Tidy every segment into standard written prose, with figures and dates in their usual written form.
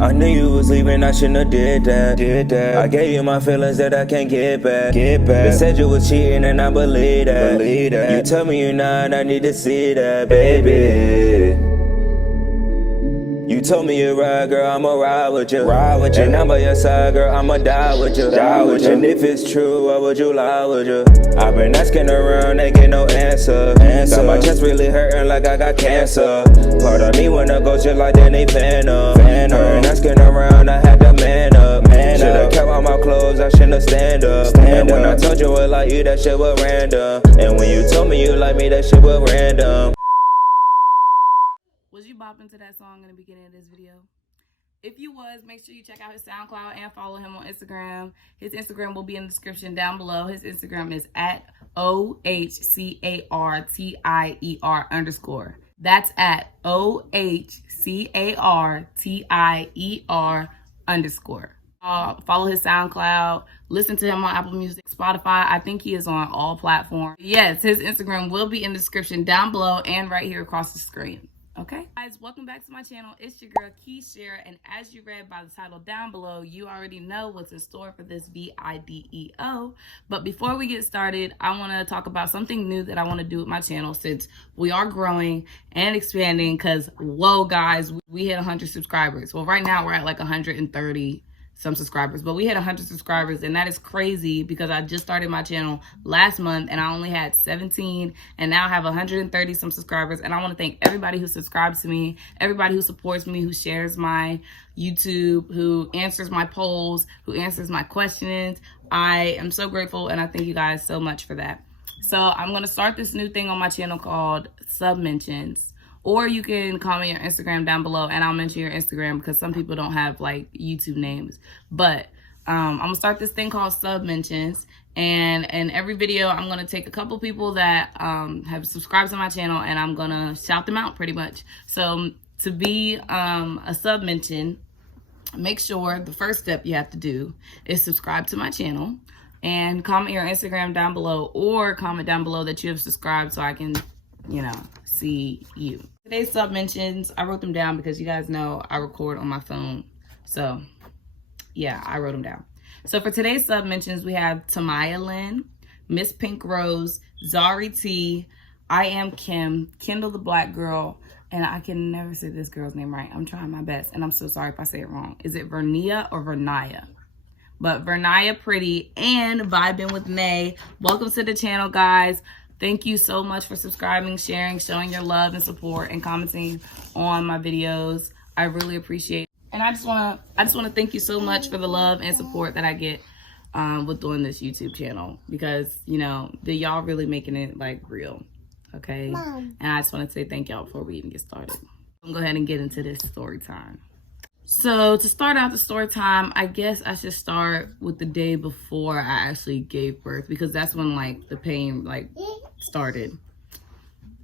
I knew you was leaving, I shouldn't have did that. I gave you my feelings that I can't get back. They said you was cheating and I believe that. You tell me you're not, I need to see that, baby. You told me you're right, girl, I'ma ride with you. And I'm by your side, girl, I'ma die with you. And if it's true, why would you lie with you? I've been asking around, ain't get no answer. Got my chest really hurting like I got cancer. Part of me wanna go just like Danny Phantom. Been asking around, I had to man up. Should've kept all my clothes, I shouldn't stand up. And when I told you I like you, that shit was random. And when you told me you like me, that shit was random. Was you bopping to that song in the beginning of this video? If you was, make sure you check out his SoundCloud and follow him on Instagram. His Instagram will be in the description down below. His Instagram is at OHCARTIER_. That's at OHCARTIER_. Follow his SoundCloud, listen to him on Apple Music, Spotify. I think he is on all platforms. Yes, his Instagram will be in the description down below and right here across the screen. Okay, guys, welcome back to my channel. It's your girl Keisha, and as you read by the title down below, you already know what's in store for this video. But before we get started, I want to talk about something new that I want to do with my channel since we are growing and expanding. Because whoa, guys, we hit 100 subscribers. Well, right now we're at like 130 some subscribers, but we hit 100 subscribers, and that is crazy because I just started my channel last month and I only had 17, and now I have 130 some subscribers. And I want to thank everybody who subscribes to me, everybody who supports me, who shares my YouTube, who answers my polls, who answers my questions. I am so grateful, and I thank you guys so much for that. So I'm going to start this new thing on my channel called sub mentions. Or you can comment your Instagram down below and I'll mention your Instagram because some people don't have like YouTube names. But I'm going to start this thing called sub mentions. And in every video, I'm going to take a couple people that have subscribed to my channel and I'm going to shout them out pretty much. So to be a sub mention, make sure the first step you have to do is subscribe to my channel and comment your Instagram down below, or comment down below that you have subscribed so I can, you know, see you. Today's sub mentions, I wrote them down because you guys know I record on my phone. So yeah, I wrote them down. So for today's sub mentions, we have Tamaya Lynn, Miss Pink Rose, Zari T, I Am Kim, Kendall the Black Girl, and I can never say this girl's name right. I'm trying my best, and I'm so sorry if I say it wrong. Is it Vernia or Vernaya? But Vernaya Pretty and Vibing with May. Welcome to the channel, guys. Thank you so much for subscribing, sharing, showing your love and support, and commenting on my videos. I really appreciate it. And I just wanna thank you so much for the love and support that I get with doing this YouTube channel, because you know y'all really making it like real, okay? Mom. And I just want to say thank y'all before we even get started. I'm gonna go ahead and get into this story time. So to start out the story time, I guess I should start with the day before I actually gave birth, because that's when like the pain like started.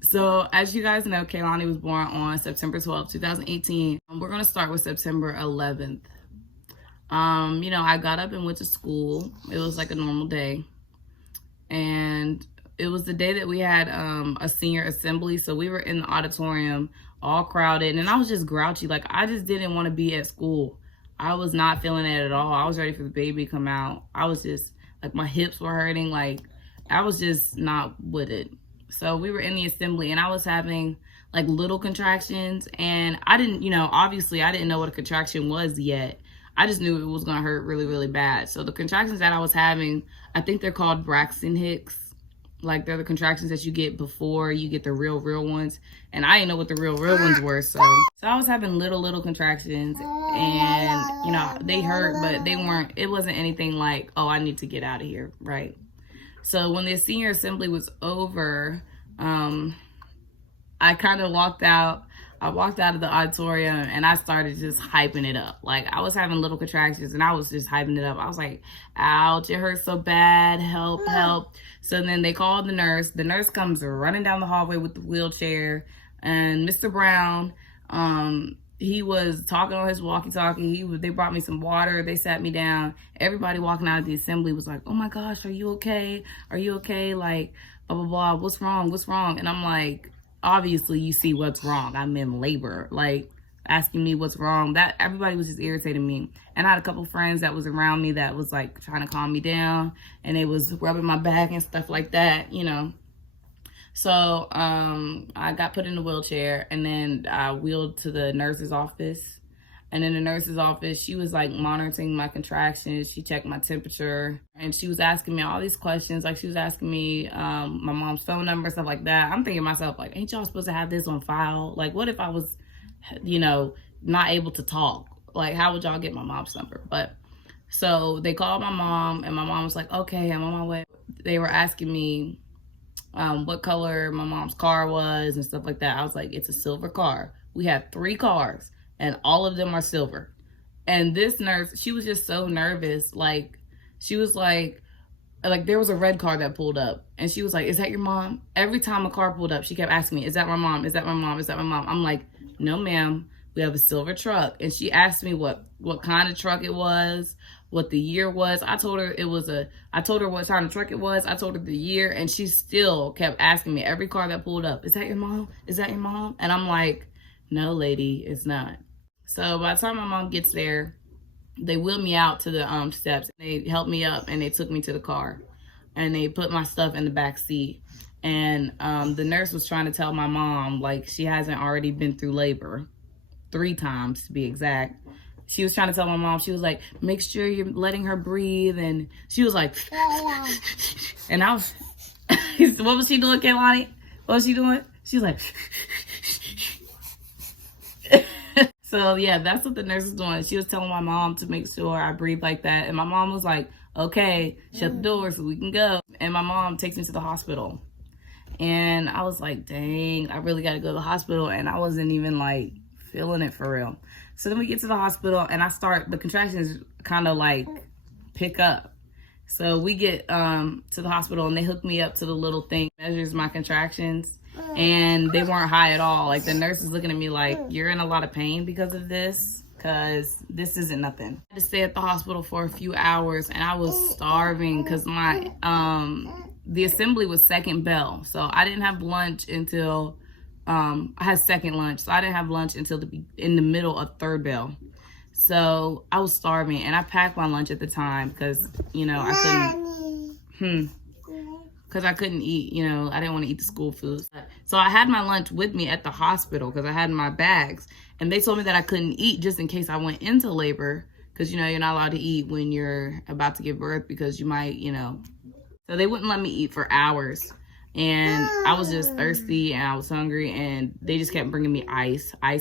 So as you guys know, Kalani was born on September 12th, 2018. We're gonna start with September 11th. You know, I got up and went to school. It was like a normal day. And it was the day that we had a senior assembly. So we were in the auditorium, all crowded, and I was just grouchy. Like, I just didn't want to be at school. I was not feeling it at all. I was ready for the baby to come out. I was just, like, my hips were hurting. Like, I was just not with it. So we were in the assembly, and I was having, like, little contractions. And I didn't, you know, obviously, I didn't know what a contraction was yet. I just knew it was going to hurt really, really bad. So the contractions that I was having, I think they're called Braxton Hicks. Like, they're the contractions that you get before you get the real ones. And I didn't know what the real ones were. So I was having little contractions, and, you know, they hurt, but it wasn't anything like, oh, I need to get out of here, right? So when the senior assembly was over, I kind of walked out. I walked out of the auditorium and I started just hyping it up. Like, I was having little contractions and I was just hyping it up. I was like, ouch, it hurts so bad, help, help. So then they called the nurse. The nurse comes running down the hallway with the wheelchair, and Mr. Brown, he was talking on his walkie-talkie. They brought me some water. They sat me down. Everybody walking out of the assembly was like, oh my gosh, are you okay? Are you okay? Like, blah, blah, blah. What's wrong? What's wrong? And I'm like, obviously you see what's wrong. I'm in labor. Like, asking me what's wrong. That everybody was just irritating me. And I had a couple friends that was around me that was like trying to calm me down, and they was rubbing my back and stuff like that, you know. So I got put in a wheelchair, and then I wheeled to the nurse's office. And in the nurse's office, she was like monitoring my contractions. She checked my temperature, and she was asking me all these questions. Like, she was asking me my mom's phone number, stuff like that. I'm thinking to myself, like, ain't y'all supposed to have this on file? Like, what if I was, you know, not able to talk? Like, how would y'all get my mom's number? But so they called my mom, and my mom was like, okay, I'm on my way. They were asking me what color my mom's car was and stuff like that. I was like, it's a silver car. We have 3 cars, and all of them are silver. And this nurse, she was just so nervous. Like, she was like there was a red car that pulled up, and she was like, is that your mom? Every time a car pulled up, she kept asking me, is that my mom? Is that my mom? Is that my mom? I'm like, no, ma'am. We have a silver truck. And she asked me what kind of truck it was, what the year was. I told her what kind of truck it was. I told her the year, and she still kept asking me every car that pulled up, is that your mom? Is that your mom? And I'm like, no, lady, it's not. So by the time my mom gets there, they wheeled me out to the steps. They helped me up, and they took me to the car, and they put my stuff in the back seat. And the nurse was trying to tell my mom, like, she hasn't already been through labor 3 times to be exact. She was trying to tell my mom, she was like, make sure you're letting her breathe. And she was like, and I was, what was she doing, Kalani? What was she doing? She was like, so yeah, that's what the nurse was doing. She was telling my mom to make sure I breathe like that. And my mom was like, okay, shut the door so we can go. And my mom takes me to the hospital. And I was like, dang, I really got to go to the hospital. And I wasn't even like feeling it for real. So then we get to the hospital, and the contractions kind of like pick up. So we get to the hospital, and they hook me up to the little thing, measures my contractions, and they weren't high at all. Like, the nurse is looking at me like, you're in a lot of pain because of this, because this isn't nothing. I had to stay at the hospital for a few hours, and I was starving because my the assembly was second bell. So I didn't have lunch until I had second lunch, so I didn't have lunch until in the middle of third bell. So I was starving, and I packed my lunch at the time because, you know, I couldn't eat, you know, I didn't want to eat the school foods. So I had my lunch with me at the hospital because I had my bags, and they told me that I couldn't eat just in case I went into labor, because, you know, you're not allowed to eat when you're about to give birth because you might, you know. So they wouldn't let me eat for hours. And I was just thirsty, and I was hungry, and they just kept bringing me ice. And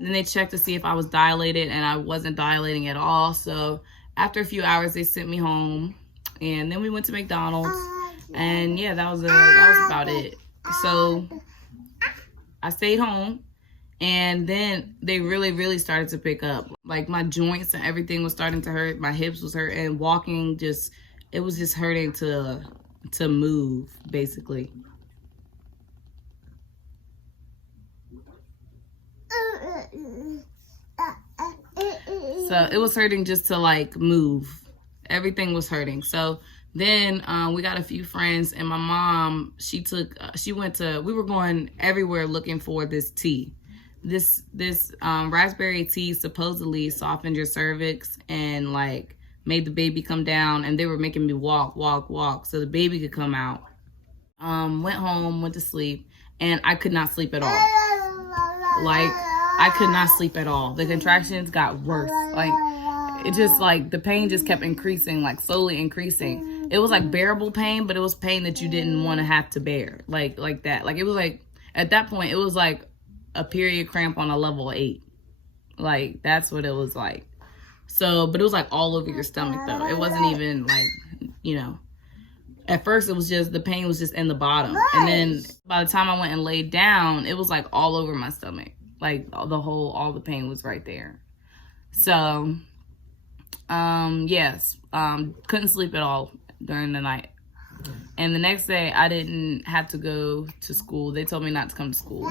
then they checked to see if I was dilated, and I wasn't dilating at all. So after a few hours, they sent me home, and then we went to McDonald's, and yeah, that was about it. So I stayed home, and then they really, really started to pick up. Like, my joints and everything was starting to hurt. My hips was hurting. Walking it was just hurting to move, basically. So it was hurting just to like move. Everything was hurting. So then we got a few friends, and my mom, we were going everywhere looking for this tea. This raspberry tea supposedly softened your cervix and like made the baby come down, and they were making me walk so the baby could come out. Went home, went to sleep, and I could not sleep at all. Like, I could not sleep at all. The contractions got worse. Like, it just like, the pain just kept increasing, like slowly increasing. It was like bearable pain, but it was pain that you didn't want to have to bear. Like that. Like, it was like, at that point, it was like a period cramp on a level 8. Like, that's what it was like. So, but it was like all over your stomach though. It wasn't even like, you know, at first it was just, the pain was just in the bottom. And then by the time I went and laid down, it was like all over my stomach. Like all the pain was right there. So, yes, couldn't sleep at all during the night. And the next day I didn't have to go to school. They told me not to come to school.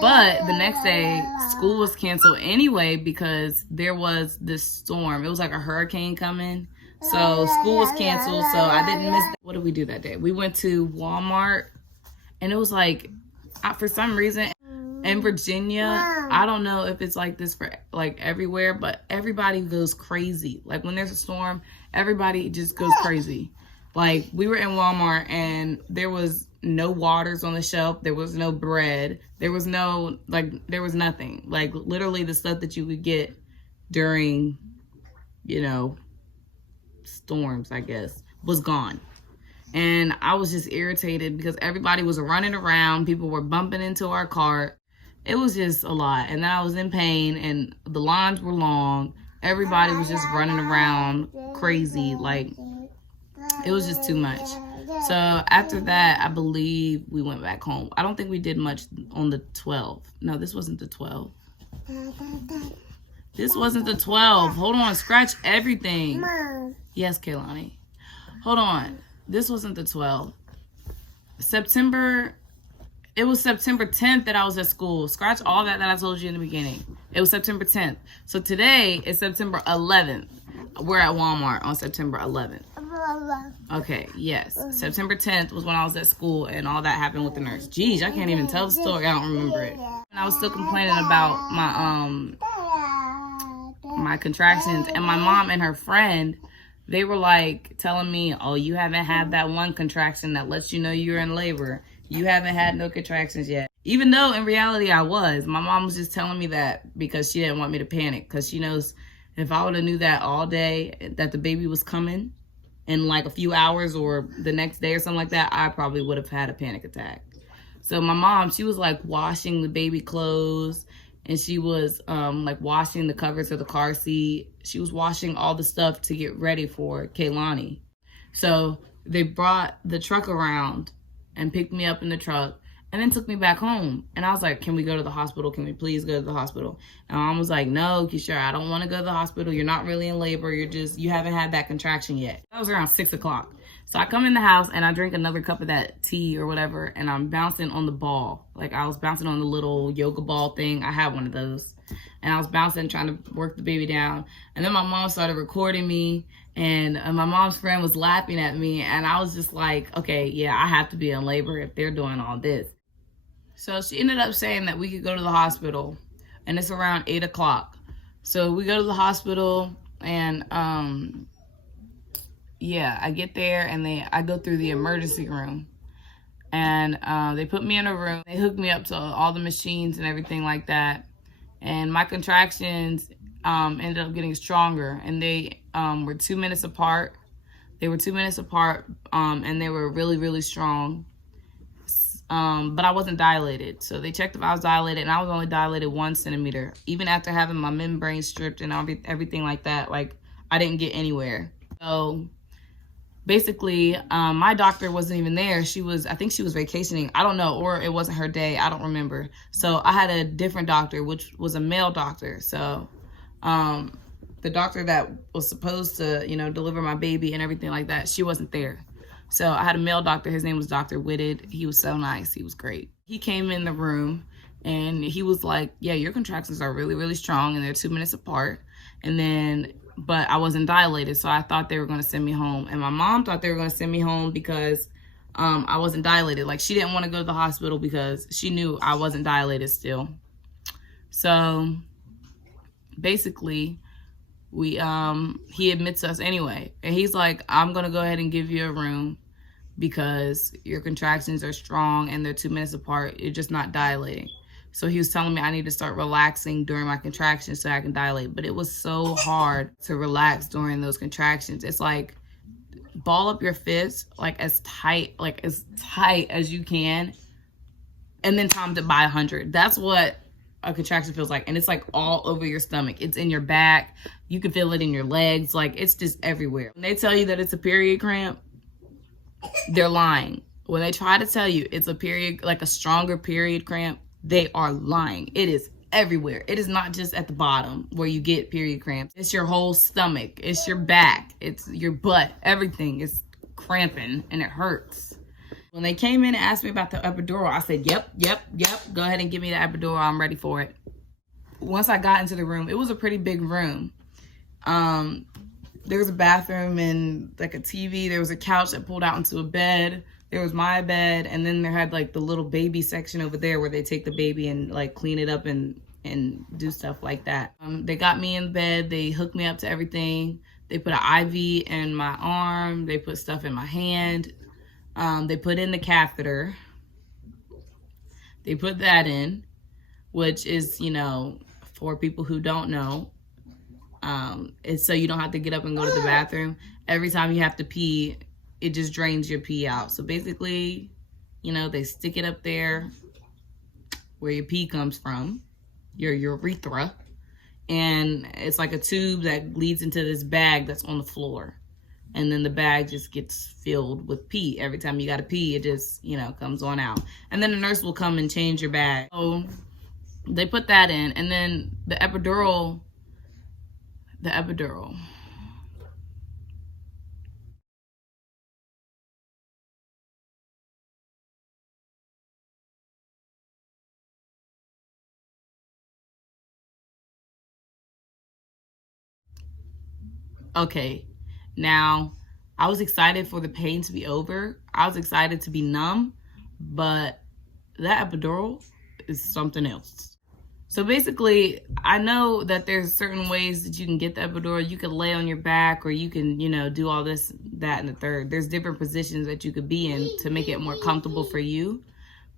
But the next day, school was canceled anyway because there was this storm. It was like a hurricane coming. So school was canceled, so I didn't miss. What did we do that day? We went to Walmart, and it was like, for some reason, In Virginia, I don't know if it's like this for like everywhere, but everybody goes crazy. Like when there's a storm, everybody just goes crazy. Like we were in Walmart and there was no waters on the shelf. There was no bread. There was no, like, there was nothing. Like literally the stuff that you would get during, you know, storms, I guess, was gone. And I was just irritated because everybody was running around. People were bumping into our cart. It was just a lot. And then I was in pain and the lines were long. Everybody was just running around crazy. Like, it was just too much. So after that, I believe we went back home. I don't think we did much on the 12th. No, this wasn't the 12th. This wasn't the 12th. Hold on. Scratch everything. Mom. Yes, Kaylani. Hold on. This wasn't the 12th. It was September 10th that I was at school. Scratch all that I told you in the beginning. It was September 10th. So today is September 11th. We're at Walmart on September 11th. Okay, yes. September 10th was when I was at school and all that happened with the nurse. Jeez, I can't even tell the story. I don't remember it. And I was still complaining about my contractions. And my mom and her friend, they were like telling me, oh, you haven't had that one contraction that lets you know you're in labor. You haven't had no contractions yet. Even though in reality I was. My mom was just telling me that because she didn't want me to panic. Because she knows if I would have knew that all day that the baby was coming in like a few hours or the next day or something like that, I probably would have had a panic attack. So my mom, she was like washing the baby clothes and she was like washing the covers of the car seat. She was washing all the stuff to get ready for Kalani. So they brought the truck around and picked me up in the truck and then took me back home. And I was like, can we go to the hospital? Can we please go to the hospital? And my mom was like, no, Keisha, I don't want to go to the hospital. You're not really in labor. You haven't had that contraction yet. That was around 6 o'clock. So I come in the house and I drink another cup of that tea or whatever. And I'm bouncing on the ball. Like I was bouncing on the little yoga ball thing. I had one of those. And I was bouncing, trying to work the baby down. And then my mom started recording me. And my mom's friend was laughing at me. And I was just like, okay, yeah, I have to be in labor if they're doing all this. So she ended up saying that we could go to the hospital. And it's around 8 o'clock. So we go to the hospital. And yeah, I get there and I go through the emergency room. And they put me in a room. They hooked me up to all the machines and everything like that. And my contractions ended up getting stronger. And they were 2 minutes apart. They were 2 minutes apart. And they were really, really strong. But I wasn't dilated. So they checked if I was dilated. And I was only dilated 1 centimeter. Even after having my membrane stripped and everything like that. Like, I didn't get anywhere. So basically, my doctor wasn't even there. I think she was vacationing. I don't know, or it wasn't her day. I don't remember. So I had a different doctor, which was a male doctor. So the doctor that was supposed to, you know, deliver my baby and everything like that, she wasn't there. So I had a male doctor. His name was Dr. Whitted. He was so nice. He was great. He came in the room and he was like, yeah, your contractions are really, really strong and they're 2 minutes apart. But I wasn't dilated, so I thought they were going to send me home. And my mom thought they were going to send me home because I wasn't dilated. Like, she didn't want to go to the hospital because she knew I wasn't dilated still. So basically, he admits us anyway. And he's like, I'm going to go ahead and give you a room because your contractions are strong and they're 2 minutes apart. You're just not dilating. So he was telling me I need to start relaxing during my contractions so I can dilate. But it was so hard to relax during those contractions. It's like, ball up your fist like as tight as you can. And then times it by 100. That's what a contraction feels like. And it's like all over your stomach. It's in your back. You can feel it in your legs. Like, it's just everywhere. When they tell you that it's a period cramp, they're lying. When they try to tell you it's a period, like a stronger period cramp, they are lying. It is everywhere. It is not just at the bottom where you get period cramps. It's your whole stomach. It's your back. It's your butt. Everything is cramping and it hurts. When they came in and asked me about the epidural, I said, yep. Go ahead and give me the epidural. I'm ready for it. Once I got into the room, it was a pretty big room. There was a bathroom and like a TV. There was a couch that pulled out into a bed. there was my bed, and then there had like the little baby section over there where they take the baby and like clean it up and do stuff like that. They got me in bed, they hooked me up to everything. They put an IV in my arm, they put stuff in my hand. They put in the catheter. They put that in, which is, you know, for people who don't know, it's so you don't have to get up and go to the bathroom. Every time you have to pee, it just drains your pee out. So basically, you know, they stick it up there where your pee comes from, your urethra, and it's like a tube that leads into this bag that's on the floor. And then the bag just gets filled with pee. Every time you gotta pee, it just, you know, comes on out. And then the nurse will come and change your bag. So they put that in, and then the epidural. Okay, now I was excited for the pain to be over. I was excited to be numb, but that epidural is something else. So basically, I know that there's certain ways that you can get the epidural. You can lay on your back, or you can, you know, do all this, that, and the third. There's different positions that you could be in to make it more comfortable for you.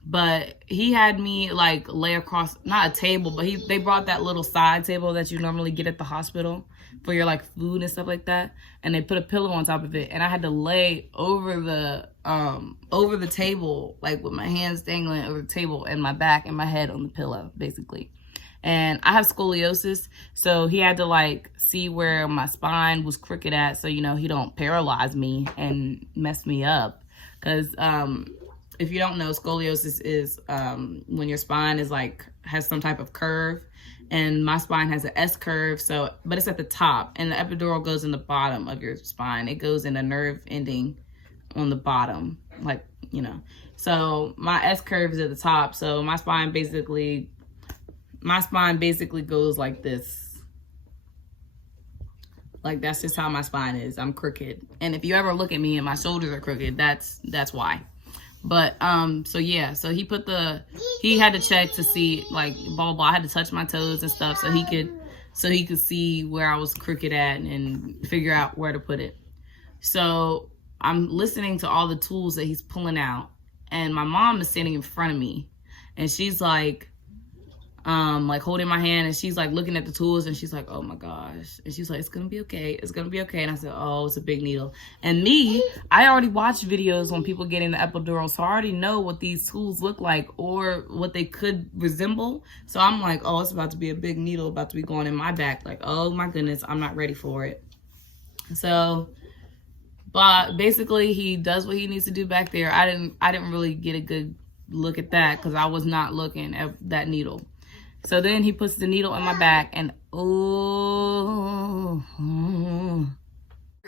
But he had me like lay across, not a table, but they brought that little side table that you normally get at the hospital for your like food and stuff like that, and they put a pillow on top of it, and I had to lay over the table, like with my hands dangling over the table and my back and my head on the pillow, basically. And I have scoliosis, so he had to like see where my spine was crooked at, so, you know, he don't paralyze me and mess me up. Because if you don't know, scoliosis is when your spine is like, has some type of curve, and my spine has an S curve, so, but it's at the top, and the epidural goes in the bottom of your spine. It goes in a nerve ending on the bottom, like, you know. So my S curve is at the top, so my spine basically goes like this. Like, that's just how my spine is. I'm crooked. And if you ever look at me and my shoulders are crooked, that's why. But so yeah, so he had to check to see, like, blah blah blah. I had to touch my toes and stuff so he could see where I was crooked at and figure out where to put it. So I'm listening to all the tools that he's pulling out, and my mom is standing in front of me, and she's like holding my hand, and she's like looking at the tools, and she's like, oh my gosh, and she's like, it's gonna be okay, it's gonna be okay. And I said, oh, it's a big needle. And me, I already watched videos on people getting the epidural, so I already know what these tools look like or what they could resemble. So I'm like, oh, it's about to be a big needle about to be going in my back. Like, oh my goodness, I'm not ready for it. So, but basically he does what he needs to do back there. I didn't really get a good look at that because I was not looking at that needle. So then he puts the needle in my back, and oh,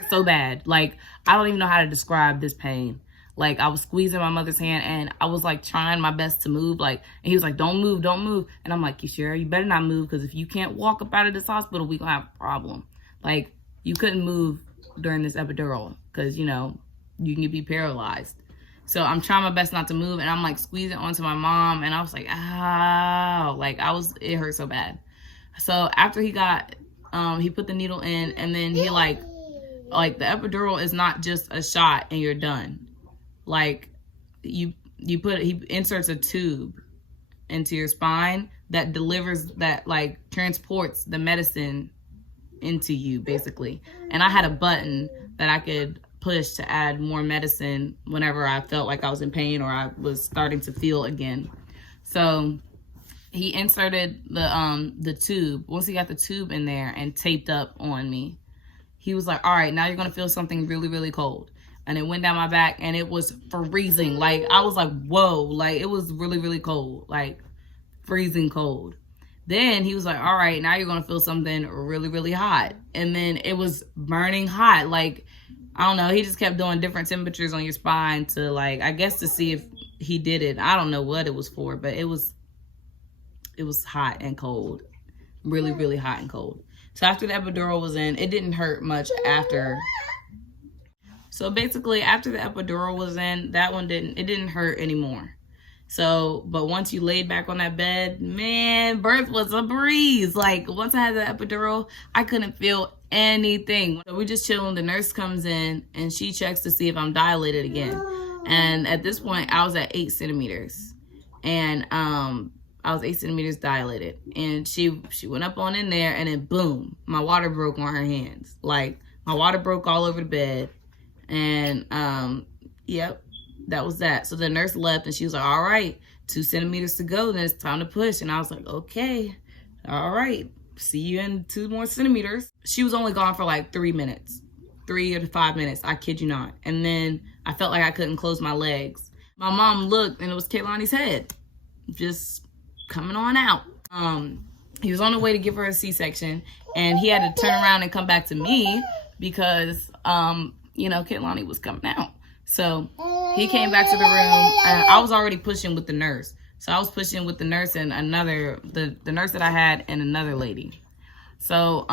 so bad. Like, I don't even know how to describe this pain. Like, I was squeezing my mother's hand, and I was like trying my best to move. Like, and he was like, don't move, don't move. And I'm like, you sure? You better not move, because if you can't walk up out of this hospital, we gonna have a problem. Like, you couldn't move during this epidural, because, you know, you can be paralyzed. So I'm trying my best not to move, and I'm like squeezing onto my mom, and I was like, ow, like it hurt so bad. So after he put the needle in, and then he like the epidural is not just a shot and you're done. Like he inserts a tube into your spine that delivers, that like transports the medicine into you, basically. And I had a button that I could push to add more medicine whenever I felt like I was in pain or I was starting to feel again. So he inserted the tube. Once he got the tube in there and taped up on me, he was like, all right, now you're gonna feel something really, really cold. And it went down my back, and it was freezing. Like, I was like, whoa, like it was really, really cold, like freezing cold. Then he was like, all right, now you're gonna feel something really, really hot. And then it was burning hot. Like, I don't know, he just kept doing different temperatures on your spine to, like, I guess to see if he did it. I don't know what it was for, but it was hot and cold. Really, really hot and cold. So after the epidural was in, it didn't hurt much after. So basically, after the epidural was in, that one didn't hurt anymore. So, but once you laid back on that bed, man, birth was a breeze. Like, once I had the epidural, I couldn't feel anything. So we just chilling. The nurse comes in and she checks to see if I'm dilated again. And at this point, I was at 8 centimeters. And I was 8 centimeters dilated. And she went up on in there, and then boom, my water broke on her hands. Like, my water broke all over the bed. And yep, that was that. So the nurse left, and she was like, all right, 2 centimeters to go, then it's time to push. And I was like, okay, all right, see you in 2 more centimeters. She was only gone for like 3 minutes, 3 or 5 minutes, I kid you not. And then I felt like I couldn't close my legs. My mom looked, and it was Kaylani's head just coming on out. He was on the way to give her a C-section, and he had to turn around and come back to me because you know, Kalani was coming out. So he came back to the room. I was already pushing with the nurse. So I was pushing with the nurse and the nurse that I had and another lady. So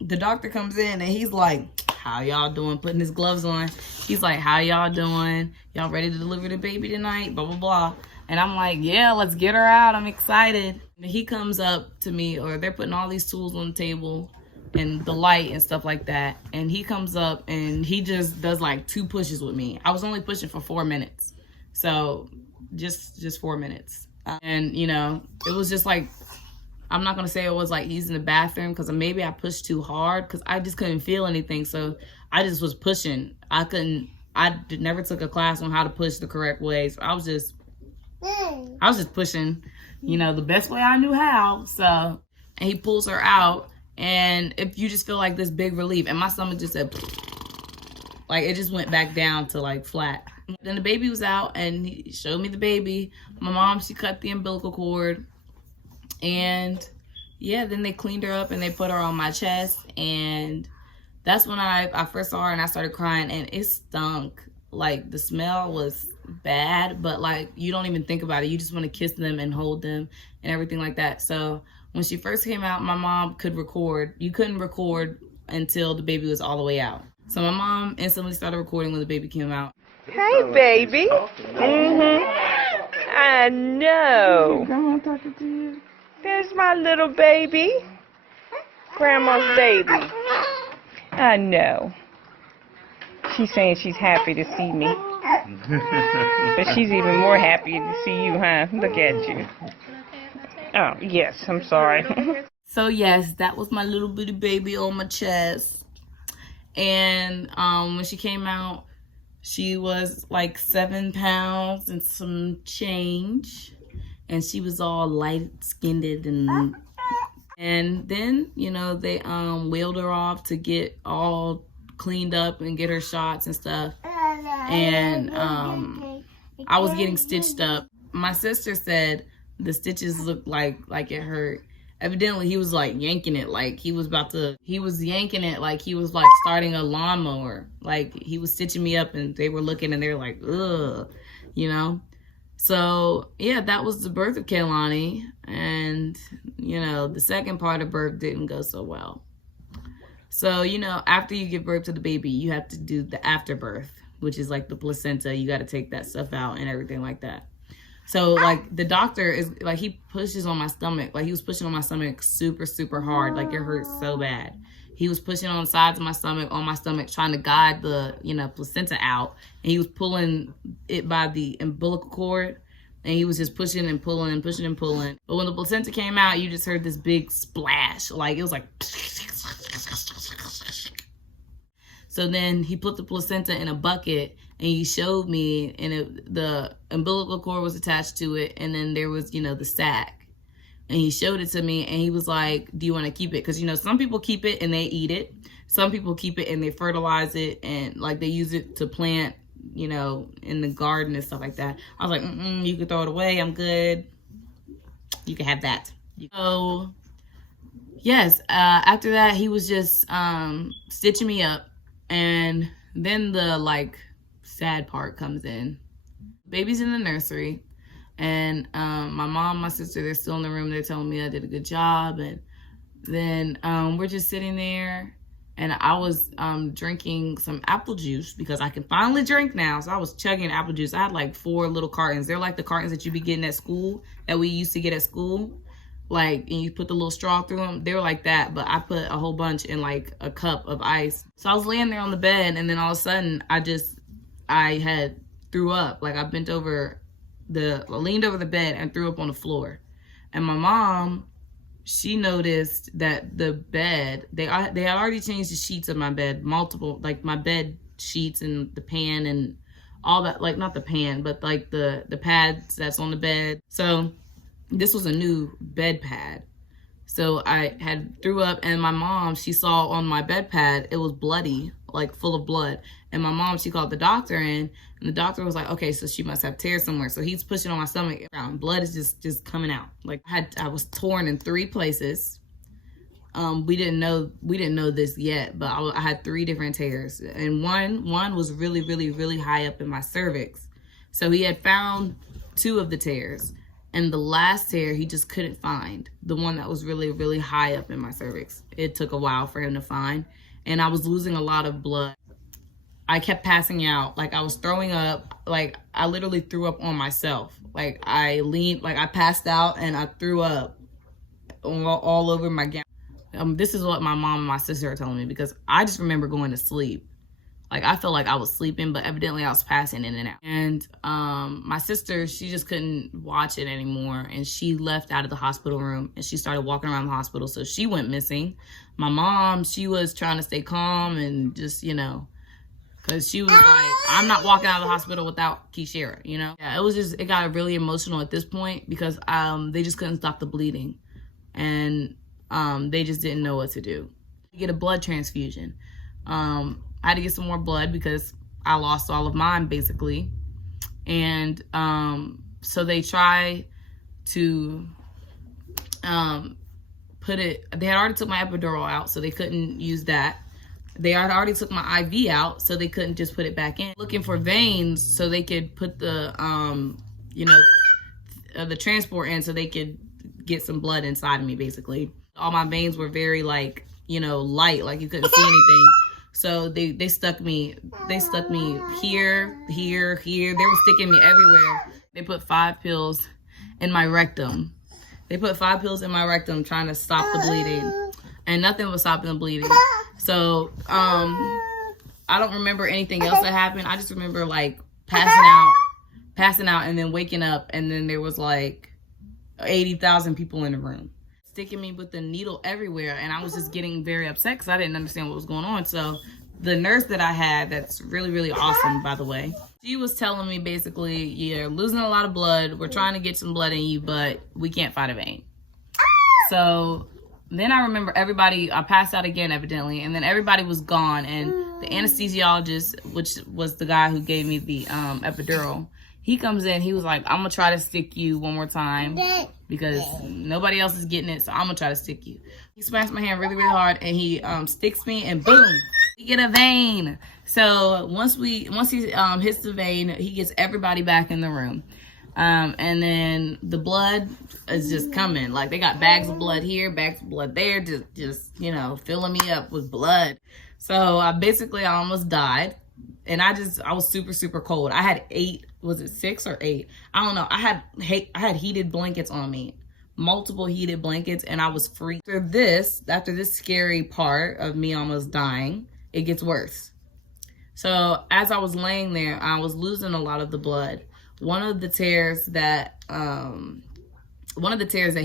the doctor comes in, and he's like, how y'all doing? Putting his gloves on. He's like, how y'all doing? Y'all ready to deliver the baby tonight? Blah, blah, blah. And I'm like, yeah, let's get her out. I'm excited. And he comes up to me, or they're putting all these tools on the table and the light and stuff like that. And he comes up, and he just does like 2 pushes with me. I was only pushing for 4 minutes. So just 4 minutes. And, you know, it was just like, I'm not going to say it was like he's in the bathroom, because maybe I pushed too hard because I just couldn't feel anything. So I just was pushing. I never took a class on how to push the correct way. So I was just pushing, you know, the best way I knew how. So, and he pulls her out, and if you just feel like this big relief, and my stomach just said, like, it just went back down to like flat. Then the baby was out, and he showed me the baby. My mom, she cut the umbilical cord, and yeah, then they cleaned her up and they put her on my chest, and that's when I first saw her, and I started crying, and it stunk. Like, the smell was bad, but like, you don't even think about it. You just want to kiss them and hold them and everything like that. So when she first came out, my mom could record. You couldn't record until the baby was all the way out. So my mom instantly started recording when the baby came out. Hey, baby. I know. Grandma talking to you. There's my little baby. Grandma's baby. I know. She's saying she's happy to see me. But she's even more happy to see you, huh? Look at you. Oh, yes, I'm sorry. So yes, that was my little bitty baby on my chest. And when she came out, she was like 7 pounds and some change. And she was all light-skinned, and then, you know, they wheeled her off to get all cleaned up and get her shots and stuff. And I was getting stitched up. My sister said the stitches looked like it hurt. Evidently, he was like yanking it like he was yanking it like he was like starting a lawnmower. Like, he was stitching me up, and they were looking, and they were like, ugh, you know? So yeah, that was the birth of Kalani. And, you know, the second part of birth didn't go so well. So, you know, after you give birth to the baby, you have to do the afterbirth, which is like the placenta. You got to take that stuff out and everything like that. So like, the doctor is like, he pushes on my stomach. Like, he was pushing on my stomach super, super hard. Like, it hurts so bad. He was pushing on the sides of my stomach, on my stomach, trying to guide the, you know, placenta out. And he was pulling it by the umbilical cord. And he was just pushing and pulling and pushing and pulling. But when the placenta came out, you just heard this big splash. Like, it was like... So then he put the placenta in a bucket, and he showed me, and the umbilical cord was attached to it. And then there was, you know, the sack. And he showed it to me, and he was like, do you want to keep it? Because, you know, some people keep it and they eat it. Some people keep it and they fertilize it, and like, they use it to plant, you know, in the garden and stuff like that. I was like, you can throw it away. I'm good. You can have that. So yes, after that, he was just stitching me up. And then the like sad part comes in. Baby's in the nursery, and my mom, my sister, they're still in the room. They're telling me I did a good job. And then we're just sitting there, and I was drinking some apple juice because I can finally drink now. So I was chugging apple juice. I had like 4 little cartons. They're like the cartons that you be getting at school, that we used to get at school. Like, and you put the little straw through them. They were like that, but I put a whole bunch in like a cup of ice. So I was laying there on the bed, and then all of a sudden I had threw up. Like, I leaned over the bed and threw up on the floor. And my mom, she noticed that the bed, they had already changed the sheets of my bed, multiple, like my bed sheets and the pan and all that, like not the pan, but like the pads that's on the bed. So this was a new bed pad. So I had threw up, and my mom, she saw on my bed pad, it was bloody, like full of blood. And my mom, she called the doctor in, and the doctor was like, okay, so she must have tears somewhere. So he's pushing on my stomach, and blood is just coming out. Like I was torn in 3 places. We didn't know this yet, but I had 3 different tears, and one was really, really, really high up in my cervix. So he had found 2 of the tears, and the last tear he just couldn't find, the one that was really, really high up in my cervix. It took a while for him to find, and I was losing a lot of blood. I kept passing out. Like, I was throwing up. Like, I literally threw up on myself. Like, I passed out and I threw up all over my gown. This is what my mom and my sister are telling me, because I just remember going to sleep. Like, I felt like I was sleeping, but evidently I was passing in and out. And my sister, she just couldn't watch it anymore, and she left out of the hospital room, and she started walking around the hospital, so she went missing. My mom, she was trying to stay calm and just, you know, because she was like, I'm not walking out of the hospital without Keishara, you know? Yeah, it got really emotional at this point, because they just couldn't stop the bleeding. And they just didn't know what to do. Get a blood transfusion. I had to get some more blood because I lost all of mine, basically. And so they try to they had already took my epidural out, so they couldn't use that. They had already took my IV out, so they couldn't just put it back in. Looking for veins so they could put the, the transport in, so they could get some blood inside of me, basically. All my veins were very, like, light, like you couldn't see anything. So they stuck me here. They were sticking me everywhere. They put 5 pills in my rectum. They put 5 pills in my rectum trying to stop the bleeding, and nothing was stopping the bleeding. So I don't remember anything else that happened. I just remember like passing out and then waking up, and then there was like 80,000 people in the room sticking me with the needle everywhere, and I was just getting very upset because I didn't understand what was going on. So the nurse that I had, that's really, really awesome, by the way, she was telling me basically, you're losing a lot of blood. We're trying to get some blood in you, but we can't find a vein. So then I remember I passed out again, evidently, and then everybody was gone, and the anesthesiologist, which was the guy who gave me the epidural, he comes in, he was like, I'm gonna try to stick you one more time because nobody else is getting it, so I'm gonna try to stick you. He smashed my hand really, really hard, and he sticks me, and boom, we get a vein. So once he hits the vein, he gets everybody back in the room. And then the blood is just coming. Like, they got bags of blood here, bags of blood there, just filling me up with blood. So I almost died. And I was super, super cold. I had 6 or 8? I don't know. I had heated blankets on me, multiple heated blankets, and I was free. After this scary part of me almost dying, it gets worse. So as I was laying there, I was losing a lot of the blood. One of the tears that he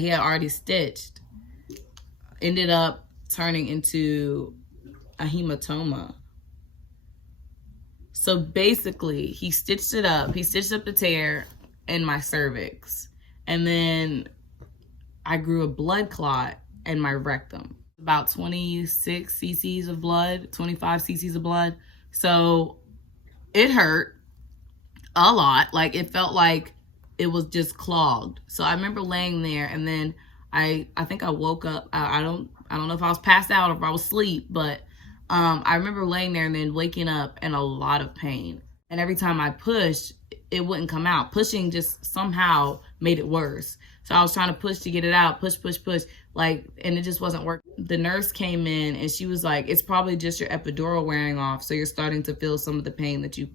had already stitched ended up turning into a hematoma. So basically, he stitched it up. He stitched up the tear in my cervix. And then I grew a blood clot in my rectum. About 26 cc's of blood, 25 cc's of blood. So it hurt a lot. Like, it felt like it was just clogged. So I remember laying there, and then I think I woke up. I don't know if I was passed out or if I was asleep, but I remember laying there and then waking up in a lot of pain. And every time I pushed, it wouldn't come out. Pushing just somehow made it worse. So I was trying to push to get it out, push, like, and it just wasn't working. The nurse came in and she was like, it's probably just your epidural wearing off, so you're starting to feel some of the pain that you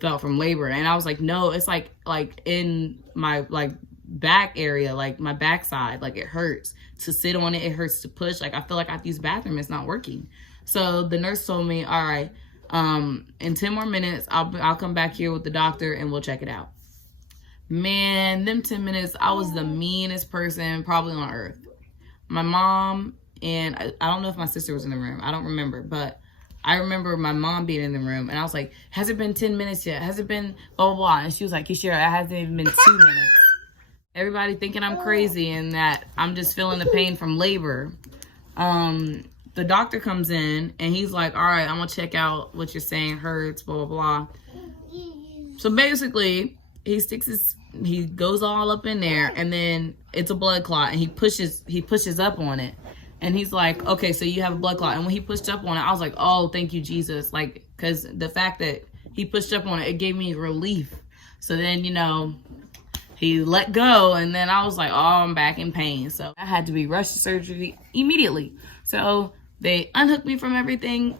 felt from labor. And I was like, no, it's like in my like back area, like my backside, like it hurts to sit on it, it hurts to push, like I feel like I have to use the bathroom, it's not working. So the nurse told me, all right, in 10 more minutes I'll come back here with the doctor and we'll check it out. Man, them 10 minutes, I was the meanest person probably on earth. My mom and I don't know if my sister was in the room, I don't remember, but I remember my mom being in the room and I was like, has it been 10 minutes yet? Has it been blah, blah, blah? And she was like, Kishira, it hasn't even been 2 minutes. Everybody thinking I'm crazy and that I'm just feeling the pain from labor. The doctor comes in and he's like, all right, I'm gonna check out what you're saying hurts, blah, blah, blah. So basically, he goes all up in there and then it's a blood clot and he pushes up on it. And he's like, okay, so you have a blood clot. And when he pushed up on it, I was like, oh, thank you, Jesus. Like, because the fact that he pushed up on it, it gave me relief. So then, you know, he let go. And then I was like, oh, I'm back in pain. So I had to be rushed to surgery immediately. So they unhooked me from everything.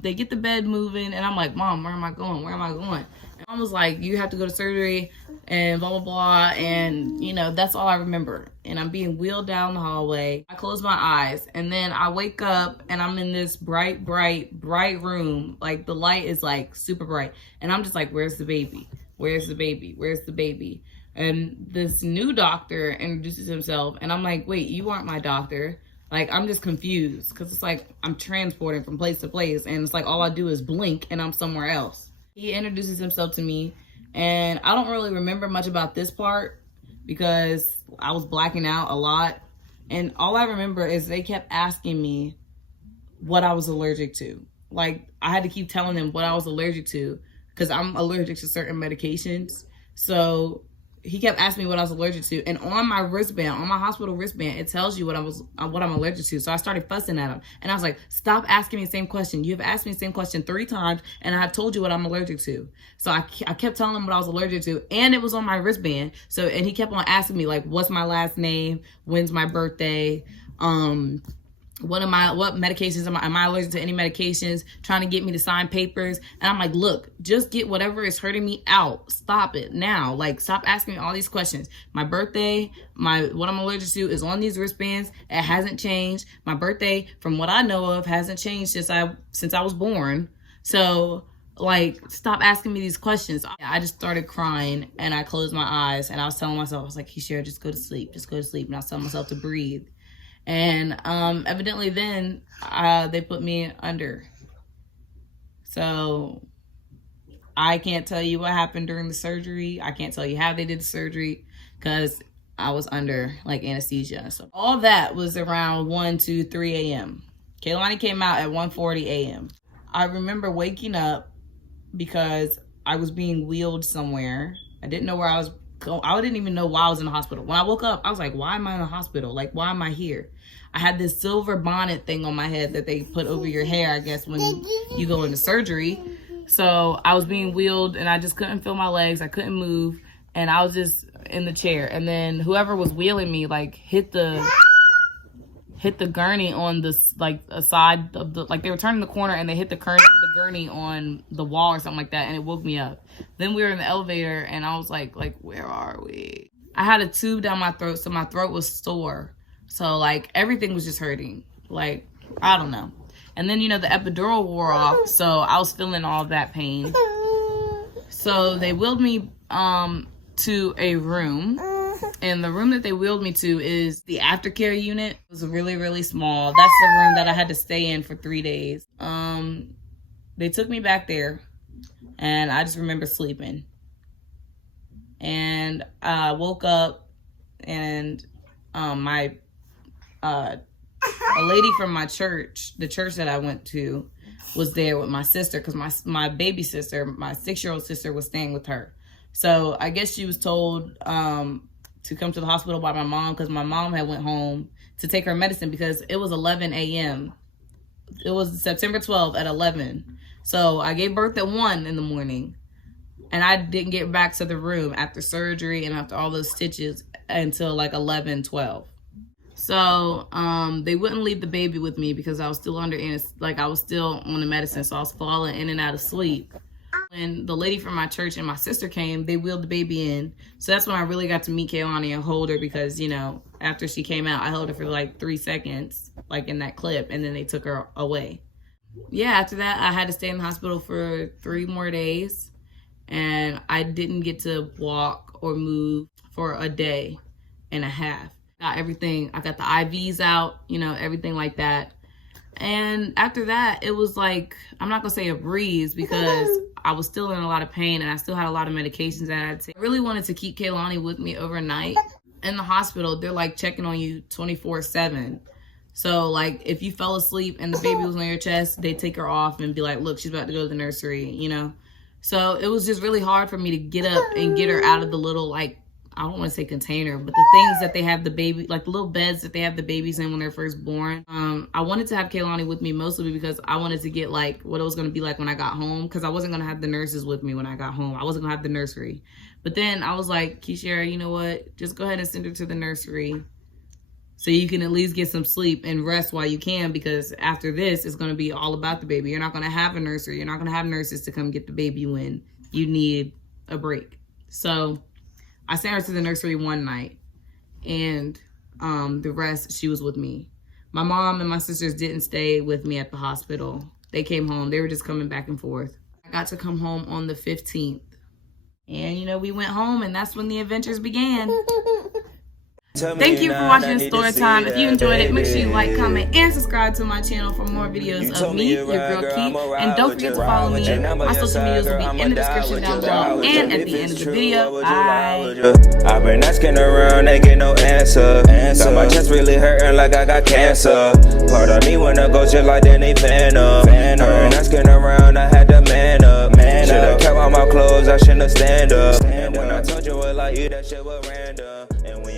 They get the bed moving. And I'm like, Mom, where am I going? Where am I going? And Mom was like, you have to go to surgery and blah, blah, blah. And, you know, that's all I remember. And I'm being wheeled down the hallway. I close my eyes and then I wake up and I'm in this bright room. Like the light is like super bright. And I'm just like, where's the baby? Where's the baby? Where's the baby? And this new doctor introduces himself and I'm like, wait, you aren't my doctor. Like, I'm just confused because it's like I'm transporting from place to place and it's like all I do is blink and I'm somewhere else. He introduces himself to me and I don't really remember much about this part because I was blacking out a lot. And all I remember is they kept asking me what I was allergic to. Like, I had to keep telling them what I was allergic to because I'm allergic to certain medications. So he kept asking me what I was allergic to. And on my wristband, on my hospital wristband, it tells you what I'm allergic to. So I started fussing at him. And I was like, stop asking me the same question. You've asked me the same question 3 times, and I have told you what I'm allergic to. So I kept telling him what I was allergic to, and it was on my wristband. So, and he kept on asking me, like, what's my last name? When's my birthday? What medications am I allergic to any medications? Trying to get me to sign papers. And I'm like, look, just get whatever is hurting me out. Stop it now. Like, stop asking me all these questions. My birthday, what I'm allergic to is on these wristbands. It hasn't changed. My birthday, from what I know of, hasn't changed since I was born. So, like, stop asking me these questions. I just started crying and I closed my eyes and I was telling myself, I was like, Kishira, just go to sleep. Just go to sleep. And I was telling myself to breathe. And evidently then they put me under. So I can't tell you what happened during the surgery. I can't tell you how they did the surgery because I was under like anesthesia. So all that was around 1, 2, 3 a.m. Kalani came out at 1:40 a.m. I remember waking up because I was being wheeled somewhere. I didn't know where I was going. I didn't even know why I was in the hospital. When I woke up, I was like, why am I in the hospital? Like, why am I here? I had this silver bonnet thing on my head that they put over your hair, I guess, when you go into surgery. So I was being wheeled and I just couldn't feel my legs. I couldn't move. And I was just in the chair. And then whoever was wheeling me, like, hit the gurney on this, like, a side of the, like, they were turning the corner and they hit the gurney on the wall or something like that. And it woke me up. Then we were in the elevator and I was like, where are we? I had a tube down my throat, so my throat was sore. So, like, everything was just hurting. Like, I don't know. And then, you know, the epidural wore off, so I was feeling all that pain. So they wheeled me to a room. And the room that they wheeled me to is the aftercare unit. It was really, really small. That's the room that I had to stay in for 3 days. They took me back there, and I just remember sleeping. And I woke up, and a lady from my church, the church that I went to, was there with my sister because my baby sister, my 6-year-old sister, was staying with her. So I guess she was told to come to the hospital by my mom because my mom had went home to take her medicine because it was 11 a.m. It was September 12th at 11. So I gave birth at 1 in the morning. And I didn't get back to the room after surgery and after all those stitches until like 11, 12. So they wouldn't leave the baby with me because I was still I was still on the medicine, so I was falling in and out of sleep. When the lady from my church and my sister came, they wheeled the baby in. So that's when I really got to meet Kalani and hold her, because, you know, after she came out, I held her for like 3 seconds, like in that clip, and then they took her away. Yeah, after that, I had to stay in the hospital for 3 more days, and I didn't get to walk or move for a day and a half. Got everything, I got the IVs out, you know, everything like that. And after that, it was like, I'm not gonna say a breeze, because I was still in a lot of pain and I still had a lot of medications that I had to take. I really wanted to keep Kalani with me overnight. In the hospital, they're like checking on you 24/7. So like if you fell asleep and the baby was on your chest, they take her off and be like, look, she's about to go to the nursery, you know? So it was just really hard for me to get up and get her out of the little, like, I don't want to say container, but the things that they have the baby, like the little beds that they have the babies in when they're first born. I wanted to have Kalani with me mostly because I wanted to get like what it was going to be like when I got home, because I wasn't going to have the nurses with me when I got home. I wasn't going to have the nursery. But then I was like, Keishara, you know what? Just go ahead and send her to the nursery so you can at least get some sleep and rest while you can, because after this, it's going to be all about the baby. You're not going to have a nursery. You're not going to have nurses to come get the baby when you need a break. So I sent her to the nursery one night, and the rest, she was with me. My mom and my sisters didn't stay with me at the hospital. They came home. They were just coming back and forth. I got to come home on the 15th. And, you know, we went home, and that's when the adventures began. Thank you for watching Story Time. If you enjoyed it, make sure you like, comment, and subscribe to my channel for more videos of me, your girl Key. And don't forget to follow me. My social medias will be in the description down below and at the end of the video. Bye. I've been asking around, ain't get no answer. Got my chest really hurting like I got cancer. Part of me wanna go just like then they fan up. I've been asking around, I had to man up. Should've kept all my clothes, I shouldn't have stand up. And when I told you it like you, that shit was random. And when